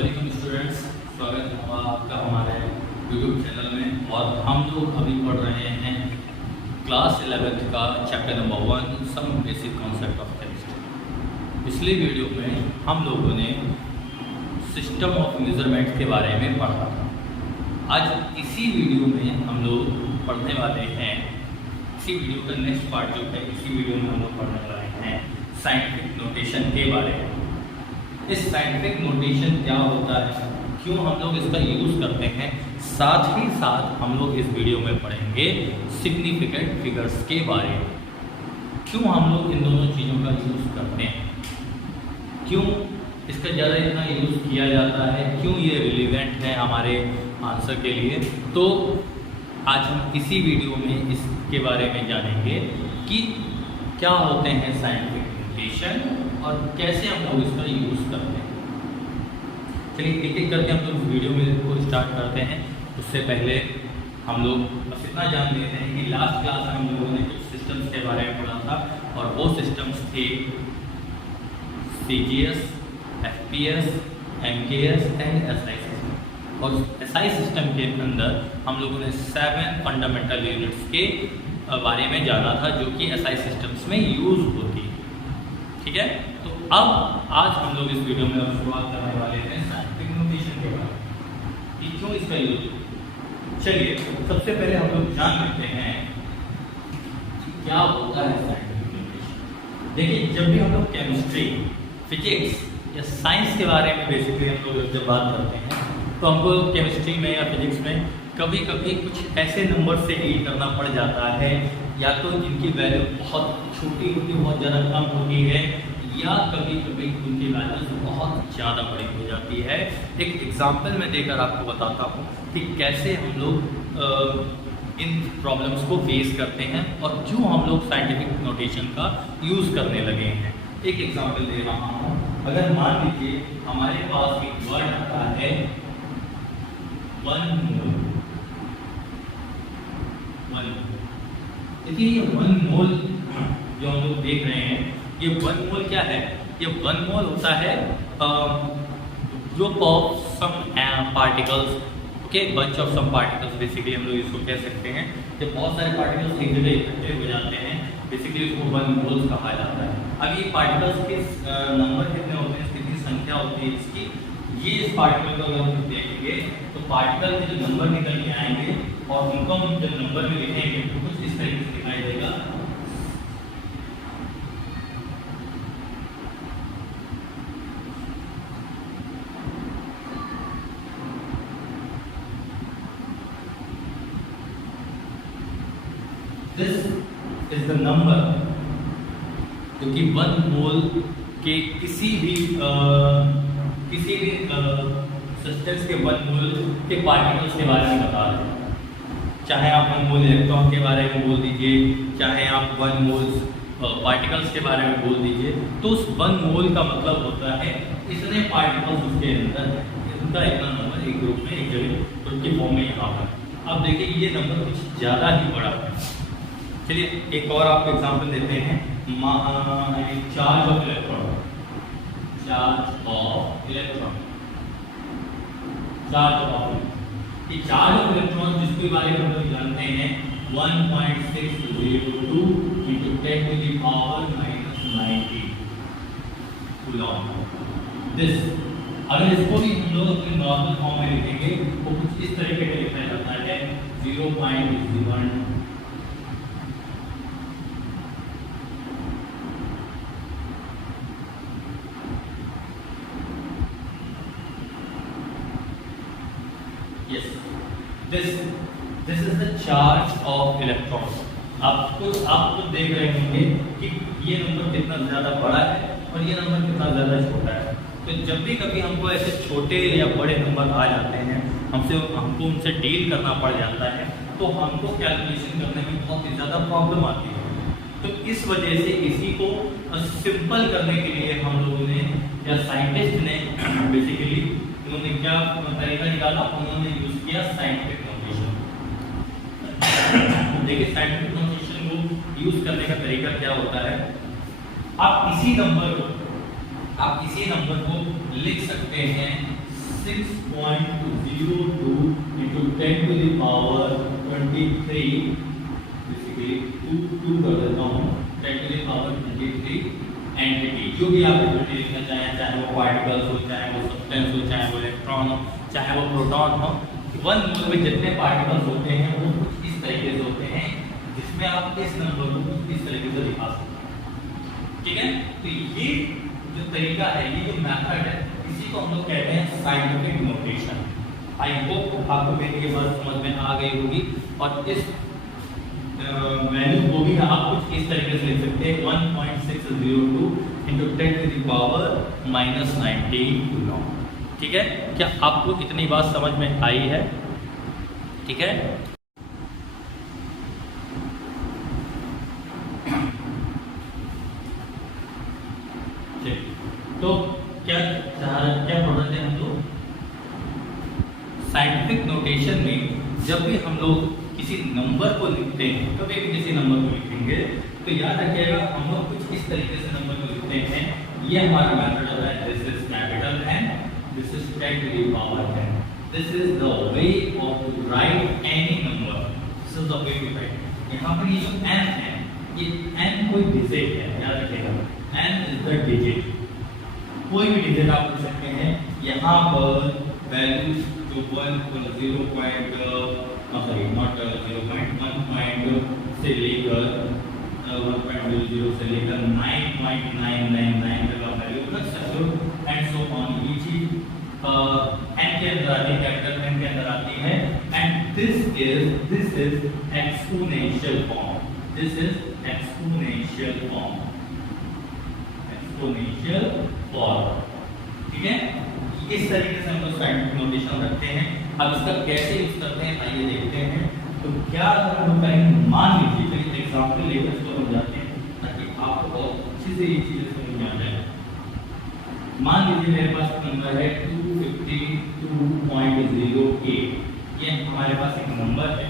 Welcome students, स्वागत है आपका हमारे यूट्यूब चैनल में। और हम लोग अभी पढ़ रहे हैं क्लास 11th का chapter number 1 some basic concept of chemistry. पिछली वीडियो में हम लोगों ने सिस्टम ऑफ मेजरमेंट के बारे में पढ़ा था। आज इसी वीडियो में हम लोग पढ़ने वाले हैं, इसी वीडियो का नेक्स्ट पार्ट जो है, इसी वीडियो में हम लोग पढ़ने वाले हैं साइंटिफिक नोटेशन के बारे में। इस साइंटिफिक नोटेशन क्या होता है, क्यों हम लोग इसका यूज़ करते हैं, साथ ही साथ हम लोग इस वीडियो में पढ़ेंगे सिग्निफिकेंट फिगर्स के बारे में। क्यों हम लोग इन दोनों चीज़ों का यूज़ करते हैं, क्यों इसका ज़्यादा इतना यूज़ किया जाता है, क्यों ये रिलेवेंट है हमारे आंसर के लिए। तो आज हम इसी वीडियो में इसके बारे में जानेंगे कि क्या होते हैं साइंटिफिक नोटेशन और कैसे हम लोग इसका यूज़ करते हैं। चलिए एक एक करके हम लोग वीडियो में को स्टार्ट करते हैं। उससे पहले हम लोग बस इतना जान लेते हैं कि लास्ट क्लास में हम लोगों ने कुछ सिस्टम्स के बारे में पढ़ा था, और वो सिस्टम्स थे CGS, FPS, MKS and SI system. और SI सिस्टम के अंदर हम लोगों ने 7 फंडामेंटल यूनिट्स के बारे में जाना था जो कि SI सिस्टम्स में यूज़ होती है। ठीक है, तो अब आज हम लोग इस वीडियो में शुरुआत करने वाले हैं साइंटिफिक नोटेशन के बारे में कि क्यों इसका यूज। चलिए सबसे पहले हम लोग जान लेते हैं कि क्या होता है साइंटिफिक नोटेशन। देखिए, जब भी हम लोग केमिस्ट्री, फिजिक्स या साइंस के बारे में बेसिकली हम लोग जब बात करते हैं, तो हमको केमिस्ट्री में या फिजिक्स में कभी कभी कुछ ऐसे नंबर से डील करना पड़ जाता है, या तो जिनकी वैल्यू बहुत छोटी होती है, बहुत ज़्यादा कम होती है, या कभी कभी उनकी वैल्यू बहुत ज़्यादा बड़ी हो जाती है। एक एग्जांपल मैं देकर आपको बताता हूँ कि कैसे हम लोग इन प्रॉब्लम्स को फेस करते हैं और क्यों हम लोग साइंटिफिक नोटेशन का यूज़ करने लगे हैं। एक एग्जांपल दे रहा हूँ। अगर मान लीजिए हमारे पास एक वर्ड आता है 1 मोल। देखिए ये 1 मोल जो हम लोग देख रहे हैं, ये 1 मोल क्या है? ये 1 मोल होता है group of some particles, okay, bunch of some particles basically हम लोग इसको कह सकते हैं। जब बहुत सारे पार्टिकल्स एक जगह इकट्ठे हो जाते हैं, बेसिकली इसको 1 मोल्स कहा जाता है। अब ये पार्टिकल्स के नंबर कितने होते हैं, कितनी संख्या होती है इसकी, ये इस पार्टिकल को अगर हम देखेंगे तो पार्टिकल के जो नंबर निकल के आएंगे और उनको हम जब नंबर में लिखेंगे तो कुछ इस तरीके से दिखाई देगा। दिस इज द नंबर जो कि 1 मोल के किसी भी सब्सटेंस के 1 मोल के पार्टिकल्स के बारे में बता रहे हैं। चाहे आप 1 मोल इलेक्ट्रॉन के बारे में बोल दीजिए, चाहे आप 1 मोल पार्टिकल्स के बारे में बोल दीजिए, तो उस 1 मोल का मतलब होता है इतने पार्टिकल्स उसके अंदर है, इनका इतना नंबर एक ग्रुप में एक जगह ग्रुप की फॉर्म में यहाँ पर। अब देखिए ये नंबर कुछ ज़्यादा ही बड़ा है। चलिए एक और आपको एग्जाम्पल देते हैं। Charge of electron, charge of electron, charge of electron जिसके बारे में हम लोग जानते हैं 1.602 into 10 to the power -90 Coulomb. This अगर इसको भी हम लोग अपने नॉर्मल फॉर्म में लिखेंगे तो कुछ इस तरीके से लिखा जाता है 0.01। This is the charge of electrons। आप देख रहे होंगे कि ये नंबर कितना ज़्यादा बड़ा है और ये नंबर कितना ज़्यादा छोटा है। तो जब भी कभी हमको ऐसे छोटे या बड़े नंबर आ जाते हैं, हमको उनसे डील करना पड़ जाता है, तो हमको कैलकुलेशन करने में बहुत ही ज़्यादा प्रॉब्लम आती है। तो इस वजह से इसी को सिंपल करने के लिए हम लोगों ने या साइंटिस्ट ने बेसिकली उन्होंने क्या तरीका निकाला, उन्होंने यूज़ किया साइंटिफिक नोटेशन। देखिए साइंटिफिक नोटेशन को यूज़ करने का तरीका क्या होता है। आप इसी नंबर को लिख सकते हैं 6.02 into 10 to the power 23, basically 2 कर देता हूँ, 10 to the power 23 एंटिटी, जो भी आप एंटिटी लिखना चाहें, चाहे वो पार्टिकल्स हो, चाहे वो सब्सटेंस हो, चाहे वो इलेक्ट्रॉन हो, चाहे वो प्रोटॉन हो, वन मोल में जितने पार्टिकल्स होते हैं वो कुछ इस तरीके से होते हैं, जिसमें आप इस नंबर को इस तरीके से दिखा सकते हैं। ठीक है, तो ये जो तरीका है, ये जो मेथड है, इसी को हम लोग कहते हैं साइंटिफिक नोटेशन। आई होप आपको मेरी ये बात समझ में आ गई होगी। और इस वैल्यू को भी आप कुछ इस तरीके से लिख सकते हैं, 1.602 into 10 to the power -19 coulomb. ठीक है, क्या आपको इतनी बात समझ में आई है? ठीक है, तो क्या प्रोडक्ट है हम लोग साइंटिफिक नोटेशन में जब भी हम लोग किसी नंबर को लिखते हैं, कभी भी किसी नंबर को लिखेंगे तो याद रखिएगा हम लोग कुछ इस तरीके से नंबर को लिखते हैं। ये हमारा मेथड होता है, this is capital N, this is 10 to the power 10। This is the way of to write any number, this is the way to write. यहाँ पर ये जो n है, ये n कोई डिजिट है, याद रखिएगा n इज द डिजिट, कोई भी डिजिट आप लिख सकते हैं। यहाँ पर वैल्यूज जो 1 से लेकर 1.00 से लेकर 9.999 तक आप वैल्यू रख सकते हो, एंड सो ऑन। ये चीज n के अंदर आती है, कैपिटल N के अंदर आती है, and this is exponential form, this is exponential form, exponential form. ठीक है, इस तरीके से हम लोग साइंटिफिक नोटेशन रखते हैं। अब इसका कैसे यूज करते हैं आइए देखते हैं। तो क्या अगर हम करेंगे, मान लीजिए एक एग्जांपल लेकर इसको समझाते हैं ताकि आपको बहुत अच्छे से ये चीजें समझ में आ जाए। मान लीजिए मेरे पास नंबर है 252.08, ये हमारे पास एक नंबर है।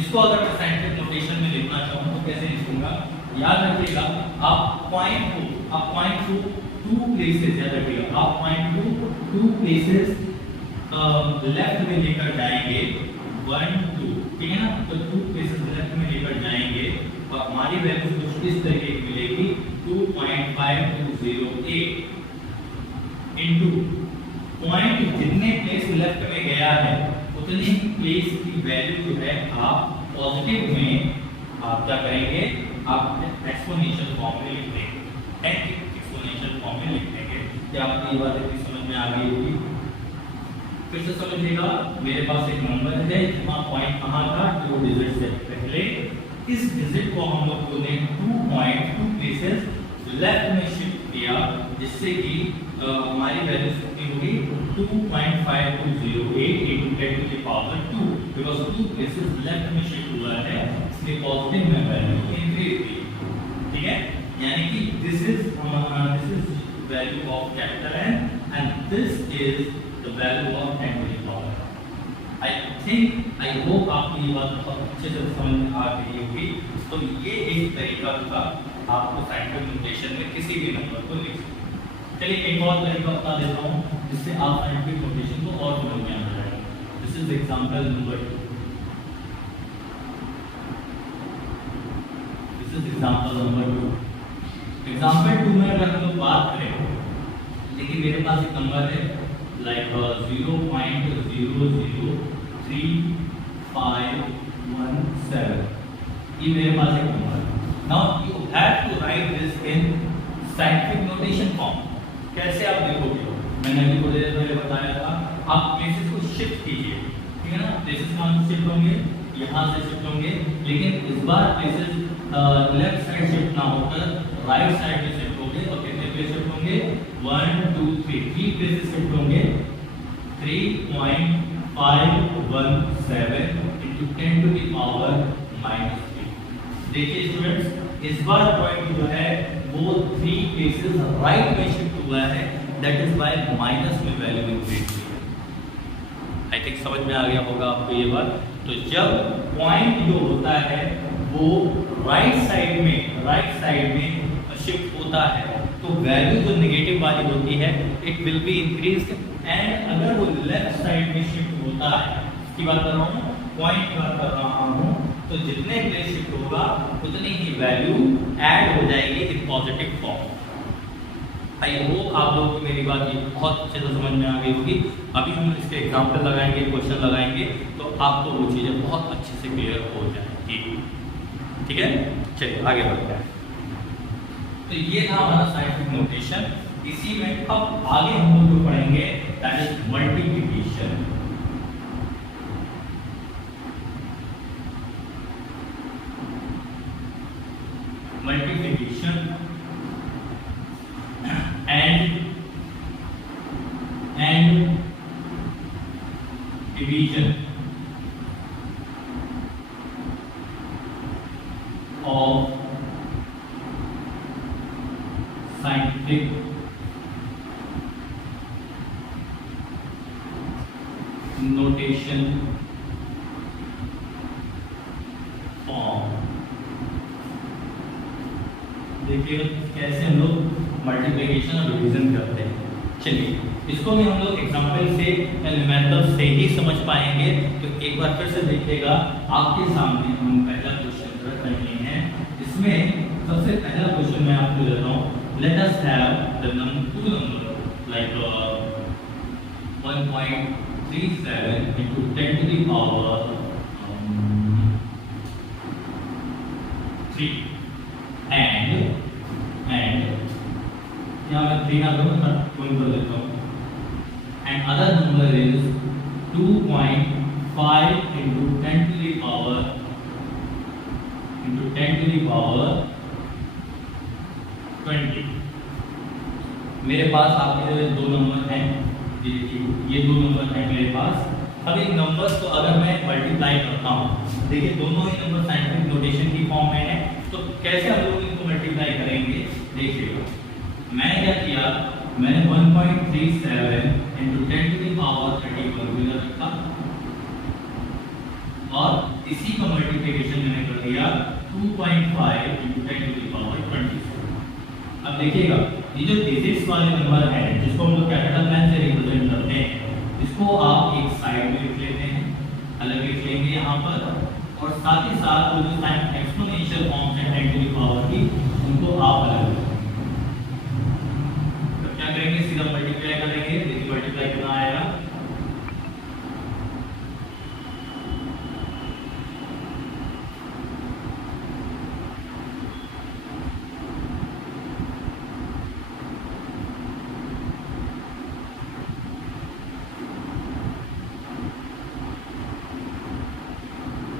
इसको अगर मैं साइंटिफिक नोटेशन में लिखना चाहूँ तो कैसे लिखूंगा, याद रखिएगा आप पॉइंट टू 2 प्लेसेस, याद रखिएगा आप पॉइंट टू 2 प्लेसेस लेफ्ट में लेकर जाएंगे, 1 2, ठीक है ना। तो 2 प्लेसेस लेफ्ट में लेकर जाएंगे और हमारी वैल्यू कुछ इस तरीके की मिलेगी, 2.5208 इनटू पॉइंट जितने प्लेस लेफ्ट में गया है उतनी प्लेस की वैल्यू जो है आप पॉजिटिव में आप क्या करेंगे, आप एक्सपोनेंशियल फॉर्म में लिख देंगे, एक्सपोनेंशियल फॉर्म में लिख देंगे। क्या आपको ये बात इतनी समझ में आ गई होगी? फिर से समझिएगा, मेरे पास एक नंबर है जहाँ पॉइंट कहाँ था, 2 डिजिट से पहले। इस डिजिट को हम लोग ने 2.2 प्लेसेस लेफ्ट में शिफ्ट किया, जिससे कि हमारी वैल्यू कितनी होगी, 2.5208 into 10 to the power 2, because 2 places left में शिफ्ट हुआ है, इसलिए पॉजिटिव में वैल्यू इंक्रीज हुई। ठीक है, यानी कि this is value of capital N and this is the value of 10 to the power। I hope आपको ये बात बहुत अच्छे से समझ में आ गई होगी। तो ये एक तरीका था आपको साइंटिफिक नोटेशन में किसी भी नंबर को लिख सकते। चलिए एक और तरीका बता देता हूँ जिससे आप साइंटिफिक नोटेशन को और समझ में आ जाएगा। This is example number 2। This is example number 2। Example 2 में अगर हम लोग बात करें, लेकिन मेरे पास एक नंबर है लाइक 0.0035517, ये मेरे पास एक नंबर है। Now you have to write this in scientific notation form. कैसे आप लिखोगे, मैंने अभी थोड़ी देर पहले बताया था, आप प्लेसेस को शिफ्ट कीजिए, ठीक है ना। प्लेसेस कहाँ से शिफ्ट होंगे, यहाँ से शिफ्ट होंगे, लेकिन इस बार प्लेसेस लेफ्ट साइड शिफ्ट ना होकर राइट साइड में शिफ्ट होंगे। और कितने प्लेस शिफ्ट होंगे, 1 2 3 प्लेसेस शिफ्ट होंगे। 3.517 into 10 to the power -3। देखिए स्टूडेंट्स, इस बार पॉइंट जो है वो 3 प्लेसेस राइट में शिफ्ट हुआ है, दैट इज बाय माइनस में वैल्यू इंक्रीज हुई है। आई थिंक समझ में आ गया होगा आपको ये बात। तो जब पॉइंट जो होता है वो राइट साइड में शिफ्ट होता है तो वैल्यू जो नेगेटिव वाली होती है it will be increased and अगर वो लेफ्ट साइड में शिफ्ट होता है, इसकी बात कर रहा हूँ, पॉइंट की बात कर रहा हूँ, तो जितने प्लेस शिफ्ट होगा उतनी ही वैल्यू ऐड हो जाएगी in positive form. I hope आप लोगों को मेरी बात ये बहुत अच्छे से समझ में आ गई होगी। अभी हम इसके एग्जाम्पल लगाएंगे, क्वेश्चन लगाएंगे, तो आपको वो चीज़ें बहुत अच्छे से क्लियर हो जाएंगी। ठीक है, चलिए आगे बढ़ते हैं। तो ये था हमारा साइंटिफिक नोटेशन। इसी में अब आगे हम लोग जो पढ़ेंगे that is multiplication. Multiplication and division of scientific notation form। देखिए कैसे हम लोग मल्टीप्लिकेशन और डिवीजन करते हैं। चलिए इसको भी हम लोग एग्जाम्पल से मेथड से ही समझ पाएंगे। तो एक बार फिर से देखिएगा, आपके सामने हम पहला क्वेश्चन रख रहे हैं। इसमें सबसे पहला क्वेश्चन मैं आपको देता हूँ, let us have the two number like 1.37 into 10 to the power 3 and यहाँ मैं 3 ना करूँ, मैं 2 कर देता हूँ, and other number is 2.5 into 10 to the power 20। मेरे पास आपके दो नंबर हैं, ये दो नंबर हैं मेरे पास। अब इन नंबर्स को अगर मैं मल्टीप्लाई करता हूँ, देखिए दोनों ही नंबर साइंटिफिक नोटेशन की फॉर्म में है, तो कैसे हम लोग इनको मल्टीप्लाई करेंगे देखिएगा। मैंने क्या किया, मैंने 1.37 into 10 to the power 31 रखा और इसी का मल्टीप्लिकेशन मैंने कर दिया 2.5 into 10 to the power 27। अब देखिएगा ये जो डिजिट्स वाले नंबर हैं जिसको हम लोग कैपिटल मैन से रिप्रेजेंट करते हैं, इसको आप एक साइड में लिख लेते हैं, अलग लिख लेंगे यहाँ पर, और साथ ही साथ वो जो एक्सपोनेंशियल फॉर्म है 10 to the power की, उनको आप अलग लिखेंगे। तो क्या करेंगे, सीधा मल्टीप्लाई करेंगे। देखिए मल्टीप्लाई कितना आएगा,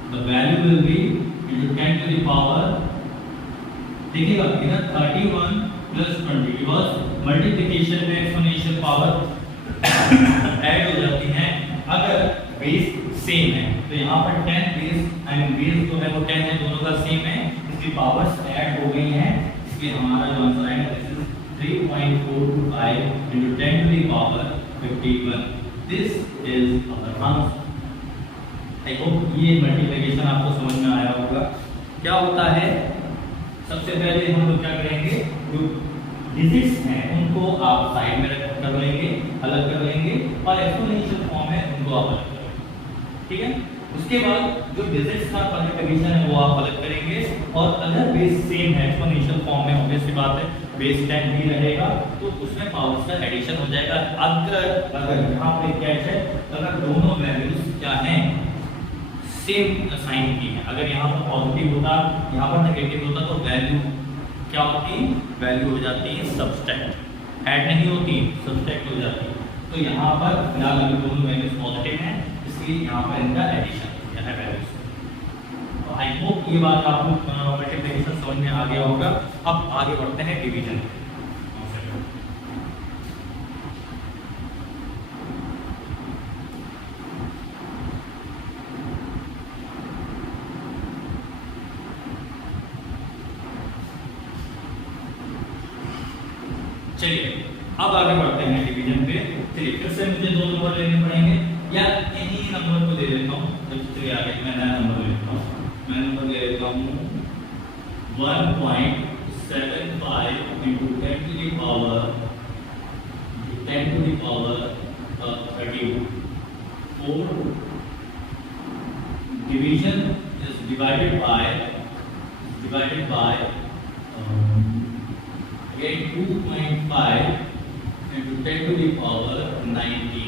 the value will be into 10 to the power, देखिएगा इधर 31 plus 20 बिकॉज मल्टीप्लिकेशन में एक्सपोनेंशियल पावर ऐड हो जाती है अगर बेस सेम है। तो यहाँ पर 10 बेस जो है वो 10 है, दोनों का सेम है, इसकी पावर्स ऐड हो गई हैं, इसलिए हमारा जो आंसर आएगा this is 3.425 into 10 to the power 51। This is our answer. I hope ये मल्टीप्लिकेशन आपको समझ में आया होगा। क्या होता है, सबसे पहले हम लोग क्या करेंगे, जो डिजिट्स हैं उनको आप साइड में कर लेंगे, अलग कर लेंगे, और एक्सपोनेंशियल फॉर्म है उनको आप अलग करेंगे। ठीक है, उसके बाद जो डिजिट्स का मल्टीप्लिकेशन है वो आप अलग करेंगे, और अगर बेस सेम है एक्सपोनेंशियल फॉर्म में, ऑब्वियस सी बात है बेस 10 ही रहेगा, तो उसमें पावर्स का एडिशन हो जाएगा। अगर यहाँ पे क्या है, अगर दोनों वैल्यूज क्या हैं सेम साइन की है, अगर यहाँ पर पॉजिटिव होता, यहाँ पर नेगेटिव होता, तो वैल्यू क्या होती, वैल्यू हो जाती है सब्सट्रैक्ट, ऐड नहीं होती, सब्सट्रैक्ट हो जाती है। तो यहाँ पर फिलहाल अभी दोनों वैल्यूज पॉजिटिव हैं, इसलिए यहाँ पर इनका एडिशन है वैल्यूज। तो आई होप ये बात आपको मल्टीप्लिकेशन समझ में आ गया होगा। अब आगे बढ़ते हैं डिवीजन। चलिए अब आगे बढ़ते हैं डिवीजन पे। चलिए फिर से मुझे दो नंबर लेने पड़ेंगे, या इन्हीं नंबर को दे देता हूँ। चलिए आगे मैं नया नंबर ले लेता हूँ। मैं नंबर ले लेता हूँ 1.75 into 10 to the power 2.5 into 10 to the power 19।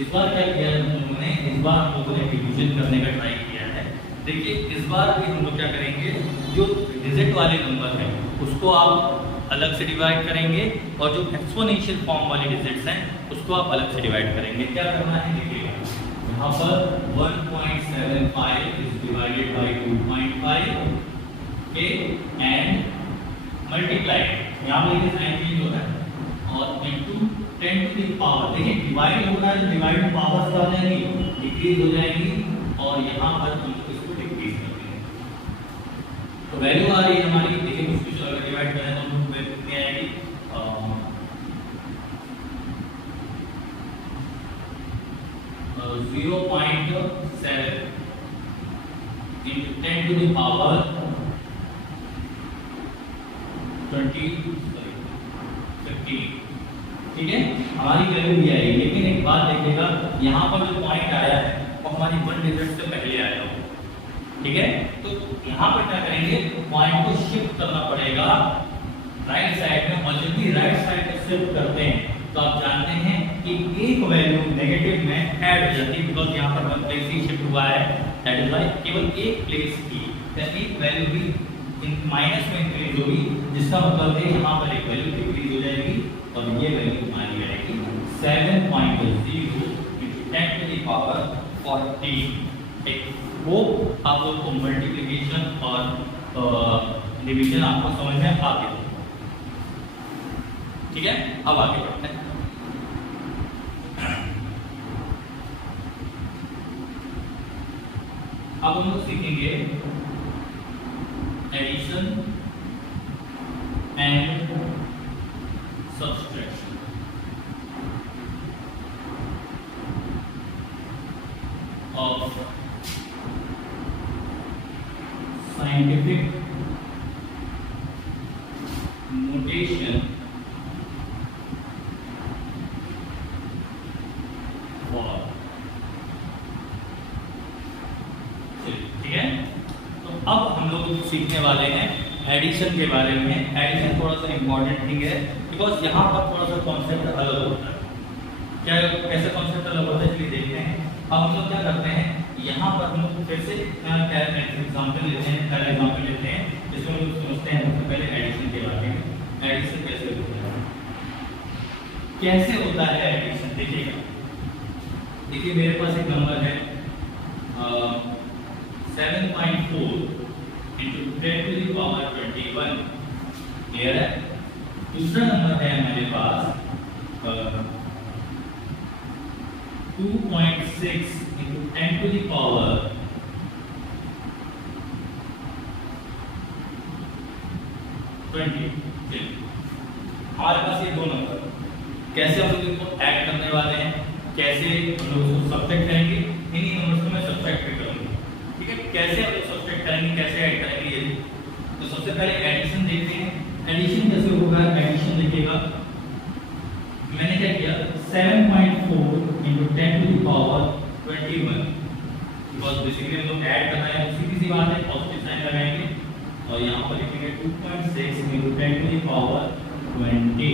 इस बार क्या किया हम लोगों ने, इस बार हम लोगों ने डिवीजन करने का ट्राई किया है। देखिए इस बार भी हम लोग क्या करेंगे, जो डिजिट वाले नंबर हैं उसको आप अलग से डिवाइड करेंगे और जो एक्सपोनेंशियल फॉर्म वाले डिजिट्स हैं उसको आप अलग से डिवाइड करेंगे। क्या करना है देखिएगा, यहाँ पर 1.75 इज डिवाइडेड बाय 2.5 के एंड मल्टीप्लाई, यहाँ पर ये साइन चेंज होता है, और इनटू 10 टू द पावर। देखिए डिवाइड होगा तो डिवाइड पावर क्या हो जाएगी, डिक्रीज हो जाएगी, और यहाँ पर हम इसको डिक्रीज करते हैं तो वैल्यू आ रही है हमारी। देखिए कुछ अगर डिवाइड करें तो हमको वैल्यू कितनी आएगी, 0.7 into 10 to the power 15। ठीक है, हमारी वैल्यू भी आएगी। लेकिन एक बात देखिएगा, यहाँ पर जो पॉइंट आया है वो हमारी 1 डिजिट से पहले आया हो। ठीक है, तो यहाँ पर क्या करेंगे, पॉइंट को शिफ्ट करना पड़ेगा राइट साइड में, और जब भी राइट साइड में शिफ्ट करते हैं तो आप जानते हैं कि एक वैल्यू नेगेटिव में ऐड हो जाती है, बिकॉज यहाँ पर 1 प्लेस ही शिफ्ट हुआ है, दैट इज व्हाई केवल एक प्लेस की एक वैल्यू भी माइनस में इंक्रीज होगी, जिसका मतलब है यहाँ पर एक वैल्यू डिक्रीज हो जाएगी और ये वैल्यू हमारी आएगी 7.0 into 10 to the power 40। एक वो आप लोगों को मल्टीप्लिकेशन और डिवीजन आपको समझ में आ गया। ठीक है, अब आगे बढ़ते हैं। अब हम लोग सीखेंगे addition and subtraction. Of scientific notation for. ठीक है, तो अब हम लोग सीखने वाले हैं एडिशन के बारे में। एडिशन थोड़ा सा इंपॉर्टेंट थिंग है, बिकॉज यहाँ पर थोड़ा सा कॉन्सेप्ट अलग होता है। क्या कैसे कॉन्सेप्ट अलग होता है चलिए देखते हैं। अब हम लोग क्या करते हैं, यहाँ पर हम लोग फिर से एग्जाम्पल लेते हैं, पहला एग्जाम्पल लेते हैं जिसमें हम लोग समझते हैं सबसे पहले एडिशन के बारे में। एडिशन कैसे होता है, कैसे होता है एडिशन देखिएगा। देखिए मेरे पास एक नंबर है 7.4 into 10 to the power 21। Clear है। दूसरा नंबर है हमारे पास 2.6 into 10 to the power 20। हमारे पास ये दो नंबर, कैसे हम लोग इनको ऐड करने वाले हैं, कैसे हम लोग उसको सब्ट्रैक्ट करेंगे, इन्हीं नंबर्स को मैं सब्ट्रैक्ट भी करूंगा। ठीक है, कैसे हम लोग सब्ट्रैक्ट करेंगे, कैसे ऐड करेंगे ये, तो सबसे पहले एडिशन देखते हैं। एडिशन कैसे होगा, एडिशन देखिएगा मैंने क्या किया 7.4 into 10 to the power 21, because basically हम लोग ऐड करना है, सीधी सी बात है, पॉजिटिव साइन लगाएंगे और यहाँ पर लिखेंगे 2.6 into 10 to the power 20।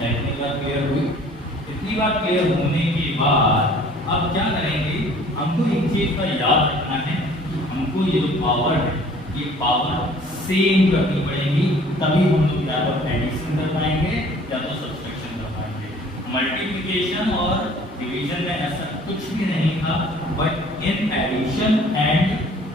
इतनी बात क्लियर हुई। इतनी बात क्लियर होने के बाद अब क्या करेंगे, हमको एक चीज का याद रखना है, हमको ये जो पावर है ये पावर सेम करनी पड़ेगी, तभी हम लोग या तो एडिशन कर पाएंगे या तो सब्ट्रैक्शन कर पाएंगे। मल्टीप्लिकेशन और डिवीजन में ऐसा कुछ भी नहीं था, but in addition and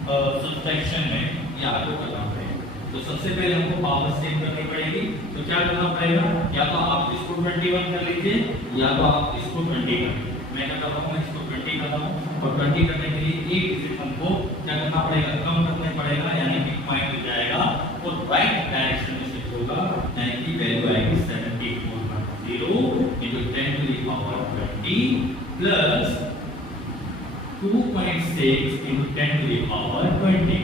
subtraction में ये आपको करना पड़ेगा। तो सबसे पहले हमको पावर सेम करनी पड़ेगी, तो क्या करना पड़ेगा, या तो आप इसको 21 कर लीजिए या तो आप इसको 20 कर लीजिए। मैं क्या कर रहा हूँ, मैं इसको 20 कर रहा हूँ, और 20 करने के लिए एक डिजिट हमको क्या करना पड़ेगा, कम करना पड़ेगा, यानी कि पॉइंट हो जाएगा और राइट डायरेक्शन में शिफ्ट होगा, यानी कि वैल्यू आएगी 74.0 into 10 to the power 20 plus 2.6 into 10 to the power 20।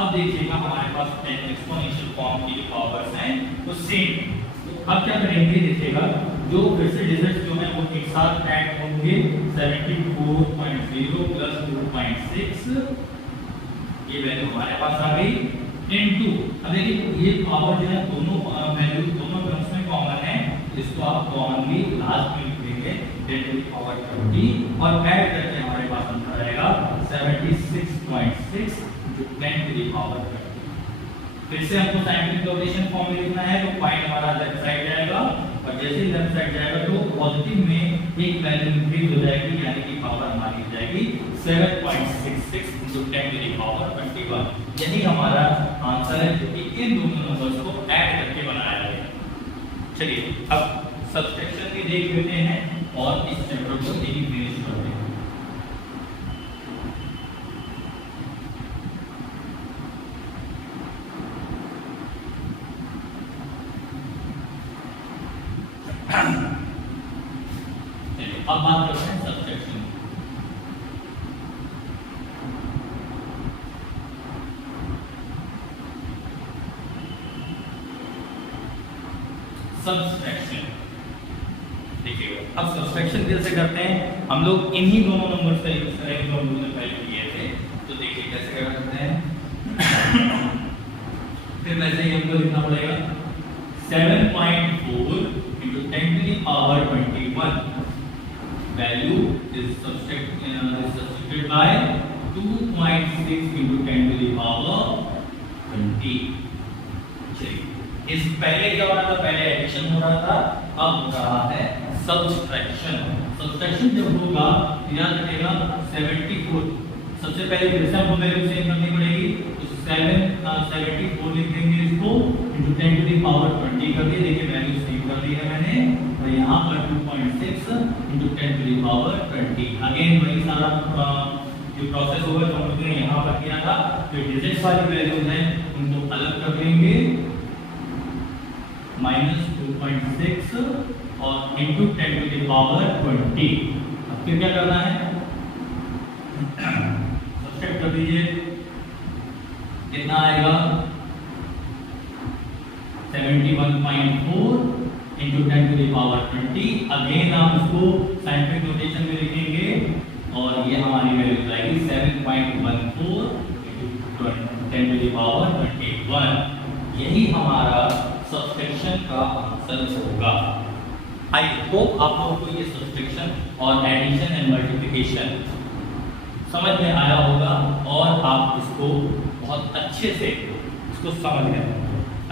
अब देखिएगा हमारे पास एक्सपोनेंशियल फॉर्म की जो पावर्स हैं वो सेम। अब क्या करेंगे देखिएगा, जो फिर से डिजिट्स जो हैं वो एक साथ ऐड होंगे, 74.0 प्लस 2.6, ये वैल्यू हमारे पास आ गई। इनटू, अब देखिए ये पावर जो है दोनों वैल्यू दोनों टर्म्स में कॉमन है, इसको आप कॉमनली लास्ट में लिख देंगे 10 टू द पावर 20 और ऐड करके हमारे पास आंसर आएगा 76.6 जो 10 टू द पावर 20। फिर से हमको साइंटिफिक नोटेशन फॉर्म में लिखना है, तो पॉइंट हमारा लेफ्ट साइड जाएगा और जैसे लेफ्ट साइड जाएगा तो पॉजिटिव में एक वैल्यू इंक्रीज हो जाएगी, यानी कि पावर हमारी हो जाएगी 7.66 into 10 to the power 21। यही हमारा आंसर है जो कि इन दोनों नंबर्स को ऐड करके बनाया गया। चलिए अब सब्सट्रैक्शन भी देख लेते हैं और इस चैप्टर को यही फिनिश करते हैं। अब बात करते हैं सब्सट्रैक्शन। सब्सट्रैक्शन देखिएगा, अब सब्सट्रैक्शन कैसे करते हैं हम लोग इन्हीं दोनों नंबर से यूज करेंगे जो हम लोगों ने पहले किए थे। तो देखिए कैसे क्या करते हैं। फिर वैसे ही हमको लिखना पड़ेगा 7.4 into 10 to the power 21 value is substituted by 2.6 into 10 to the power 20। इस पहले क्या हो रहा था, पहले एडिशन हो रहा था, अब हो रहा है सब्सट्रैक्शन। सब्सट्रैक्शन जब होगा याद रखिएगा 74, सबसे पहले फिर से हमको वैल्यू चेंज करनी पड़ेगी, तो 74 लिख देंगे इसको into 10 to the power 20 कर दिए। देखिए वैल्यू सेव कर दी है मैंने, और यहाँ पर 2.6 into 10 to the power 20। Again वही सारा जो प्रोसेस होगा जो हम लोगों ने यहाँ पर किया था। जो डिजिट्स वाली वैल्यूज हैं उनको अलग कर देंगे, -2.6 और into 10 to the power 20। अब फिर क्या करना है, सब्सट्रैक्ट कर दीजिए, कितना आएगा 71.4 into 10 to the power 20। Again आप इसको साइंटिफिक नोटेशन में लिखेंगे और ये हमारी वैल्यू आएगी 7.14 into 10 to the power 21। यही हमारा सब्सट्रैक्शन का आंसर होगा। आई होप आप लोगों को ये सब्सट्रैक्शन और एडिशन एंड मल्टीप्लिकेशन समझ में आया होगा और आप इसको बहुत अच्छे से इसको समझ गए।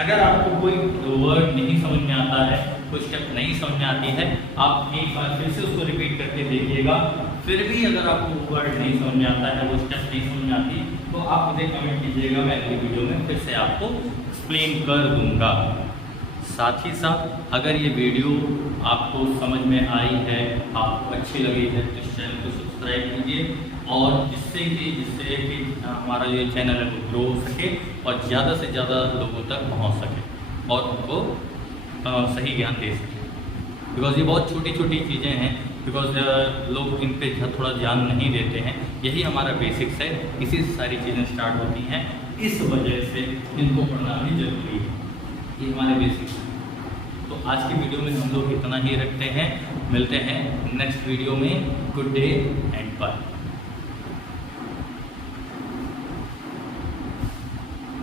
अगर आपको कोई वर्ड नहीं समझ में आता है, कोई स्टेप नहीं समझ में आती है, आप एक बार फिर से उसको रिपीट करके देखिएगा। फिर भी अगर आपको वो वर्ड नहीं समझ में आता है, वो स्टेप नहीं समझ में आती, तो आप मुझे कमेंट कीजिएगा, मैं अगली वीडियो में फिर से आपको एक्सप्लेन कर दूंगा। साथ ही साथ अगर ये वीडियो आपको समझ में आई है, आपको अच्छी लगी है, तो इस चैनल को सब्सक्राइब कीजिए और जिससे कि हमारा ये चैनल है वो ग्रो हो सके और ज़्यादा से ज़्यादा लोगों तक पहुंच सके और उनको सही ज्ञान दे सके। बिकॉज ये बहुत छोटी छोटी चीज़ें हैं, बिकॉज लोग इन पे थोड़ा ध्यान नहीं देते हैं। यही हमारा बेसिक्स है, इसी से सारी चीज़ें स्टार्ट होती हैं, इस वजह से इनको पढ़ना भी जरूरी है। ये हमारे बेसिक्स हैं। तो आज की वीडियो में हम लोग इतना ही रखते हैं, मिलते हैं नेक्स्ट वीडियो में। Good day and bye.